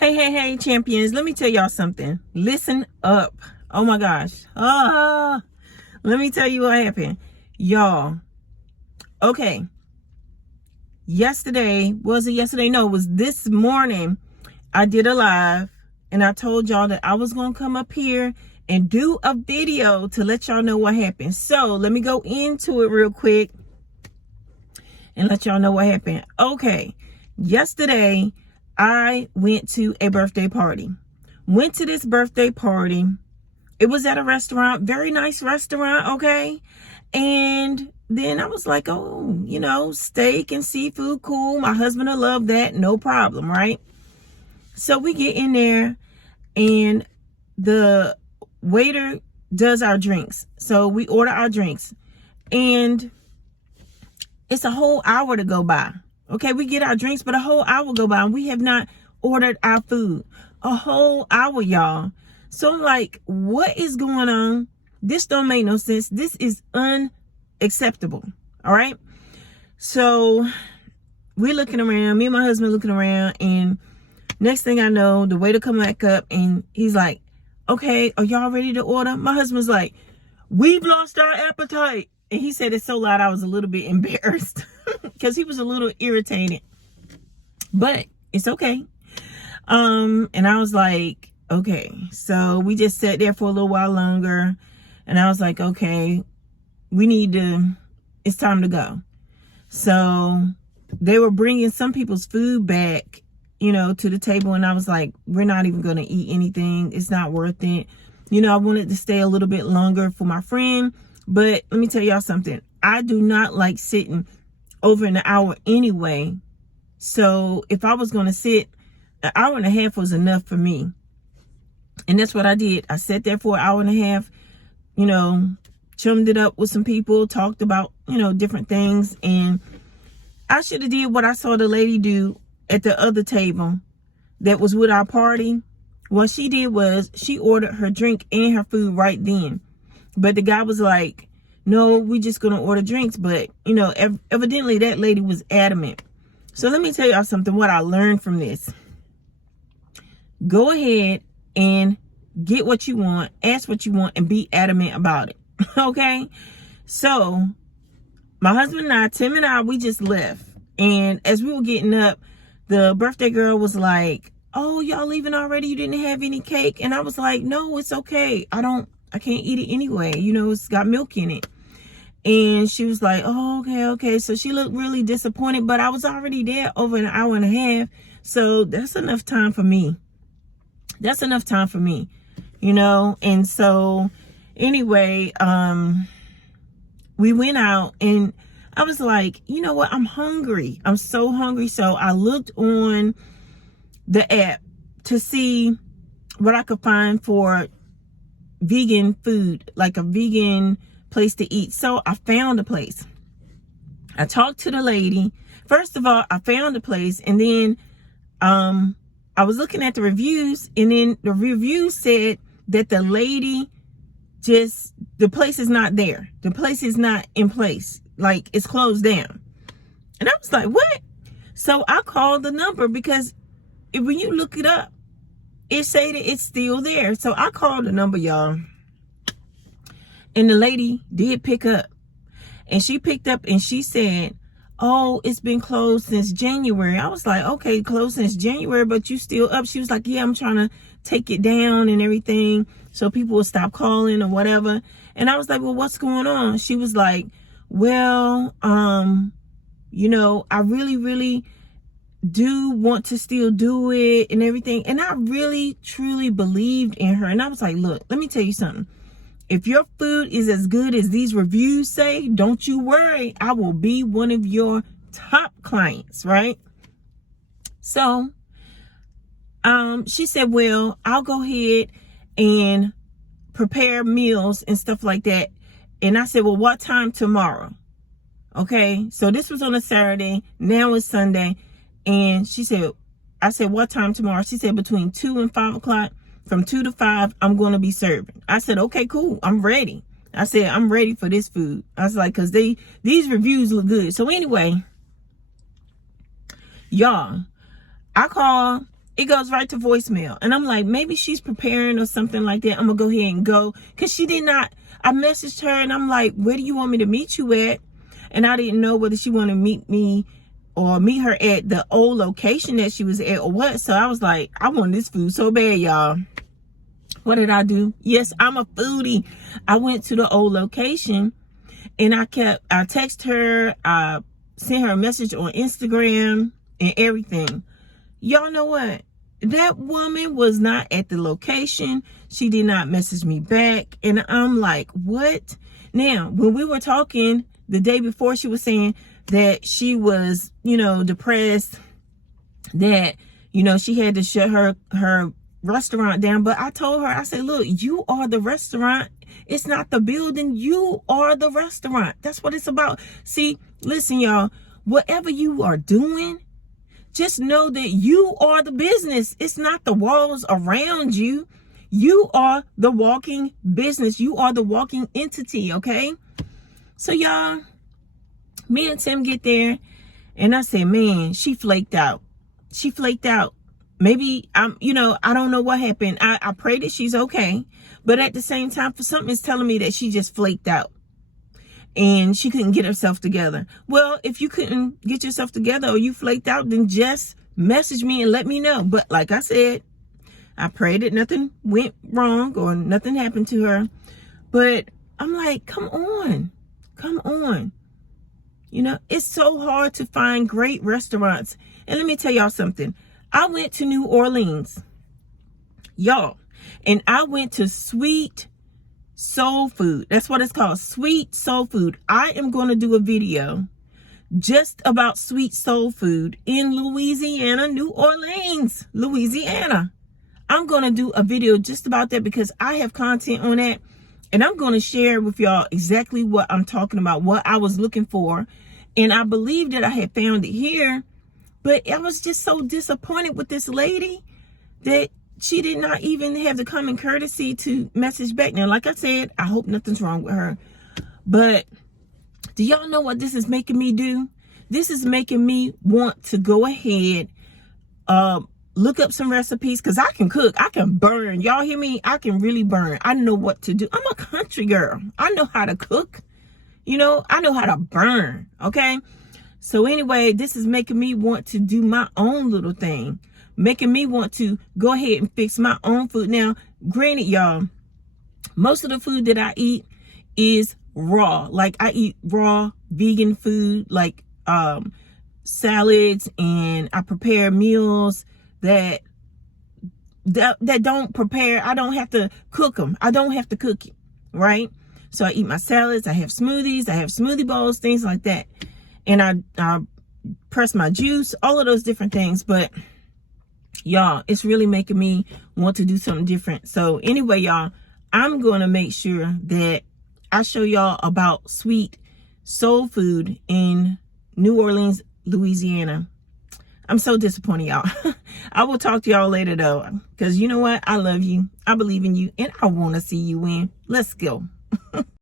Hey, champions. Let me tell y'all something. Listen up. Oh my gosh. Let me tell you what happened. Y'all. Okay. Yesterday, was it yesterday? No, it was this morning. I did a live and I told y'all that I was going to come up here and do a video to let y'all know what happened. So let me go into it real quick and let y'all know what happened. Okay. Yesterday, I went to a birthday party. Went to this birthday party. It was at a restaurant, very nice restaurant, okay? And then I was like, oh, steak and seafood, cool. My husband will love that, no problem, right? So we get in there and the waiter does our drinks. So we order our drinks and it's a whole hour to go by. Okay, we get our drinks, but a whole hour go by and we have not ordered our food. A whole hour, y'all. So I'm like, what is going on? This don't make no sense. This is unacceptable. All right. So we're looking around, me and my husband looking around, and next thing I know, the waiter come back up and he's like, okay, are y'all ready to order? My husband's like, we've lost our appetite. And he said it so loud, I was a little bit embarrassed because he was a little irritated, but it's okay. And I was like, okay. So we just sat there for a little while longer and I was like, okay, it's time to go. So they were bringing some people's food back, to the table. And I was like, we're not even going to eat anything. It's not worth it. I wanted to stay a little bit longer for my friend. But let me tell y'all something. I do not like sitting over an hour anyway. So if I was going to sit, an hour and a half was enough for me. And that's what I did. I sat there for an hour and a half, chummed it up with some people, talked about, different things. And I should have did what I saw the lady do at the other table that was with our party. What she did was she ordered her drink and her food right then. But the guy was like, no, we're just going to order drinks. But, evidently that lady was adamant. So let me tell y'all something, what I learned from this. Go ahead and get what you want, ask what you want, and be adamant about it. Okay? So my husband and I, Tim and I, we just left. And as we were getting up, the birthday girl was like, oh, y'all leaving already? You didn't have any cake? And I was like, no, it's okay. I can't eat it anyway. It's got milk in it. And she was like, oh, okay. So she looked really disappointed, but I was already there over an hour and a half. So that's enough time for me. And so anyway, we went out and I was like, you know what? I'm hungry. I'm so hungry. So I looked on the app to see what I could find for vegan food, like a vegan place to eat. So I found a place. I talked to the lady. First of all, I found a place, and then I was looking at the reviews, and then the reviews said that the lady the place is not there. The place is not in place. Like, it's closed down. And I was like, what? So I called the number because when you look it up, it say that it's still there. So I called the number, y'all. And the lady did pick up. And she picked up and she said, oh, it's been closed since January. I was like, okay, closed since January, but you still up. She was like, yeah, I'm trying to take it down and everything so people will stop calling or whatever. And I was like, well, what's going on? She was like, well, I really, really do want to still do it and everything. And I really, truly believed in her. And I was like, look, let me tell you something. If your food is as good as these reviews say, don't you worry. I will be one of your top clients, right? So, she said, well, I'll go ahead and prepare meals and stuff like that. And I said, well, what time tomorrow? Okay. So this was on a Saturday. Now it's Sunday. And I said, what time tomorrow? She said between 2 and 5 o'clock. From 2 to 5, I'm going to be serving. I said, okay, cool. I'm ready. I said, I'm ready for this food. I was like, because these reviews look good. So anyway, y'all, I called It goes right to voicemail. And I'm like, maybe she's preparing or something like that. I'm going to go ahead and go. Because she did not. I messaged her and I'm like, where do you want me to meet you at? And I didn't know whether she wanted to meet me or meet her at the old location that she was at or what. So I was like, I want this food so bad, y'all. What did I do? Yes, I'm a foodie. I went to the old location and I text her, I sent her a message on Instagram and everything. Y'all know what? That woman was not at the location. She did not message me back. And I'm like, what? Now, when we were talking the day before, she was saying that she was, depressed, that, she had to shut her restaurant down. But I told her, I said, look, you are the restaurant. It's not the building. You are the restaurant. That's what it's about. See, listen, y'all, whatever you are doing, just know that you are the business. It's not the walls around you. You are the walking business. You are the walking entity, okay? So, y'all, me and Tim get there, and I say, man, she flaked out. She flaked out. Maybe, I don't know what happened. I pray that she's okay. But at the same time, for something is telling me that she just flaked out. And she couldn't get herself together. Well, if you couldn't get yourself together or you flaked out, then just message me and let me know. But like I said, I pray that nothing went wrong or nothing happened to her. But I'm like, come on. Come on. It's so hard to find great restaurants. And let me tell y'all something. I went to New Orleans, y'all, and I went to Sweet Soul Food. That's what it's called, Sweet Soul Food. I am going to do a video just about Sweet Soul Food in Louisiana, New Orleans, Louisiana. I'm going to do a video just about that because I have content on that. And I'm going to share with y'all exactly what I'm talking about, what I was looking for. And I believe that I had found it here. But I was just so disappointed with this lady that she did not even have the common courtesy to message back. Now, like I said, I hope nothing's wrong with her. But do y'all know what this is making me do? This is making me want to go ahead, look up some recipes, because I can cook. I can burn. Y'all hear me? I can really burn. I know what to do. I'm a country girl. I know how to cook. I know how to burn. Okay? So anyway, this is making me want to do my own little thing. Making me want to go ahead and fix my own food. Now, granted, y'all, most of the food that I eat is raw. Like, I eat raw vegan food, like salads, and I prepare meals that don't prepare. I don't have to cook them. I don't have to cook it, right? So I eat my salads. I have smoothies. I have smoothie bowls, things like that. And I press my juice, all of those different things. But y'all, it's really making me want to do something different. So anyway, y'all, I'm going to make sure that I show y'all about Sweet Soul Food in New Orleans, Louisiana. I'm so disappointed, y'all. I will talk to y'all later, though, because you know what? I love you. I believe in you, and I want to see you win. Let's go.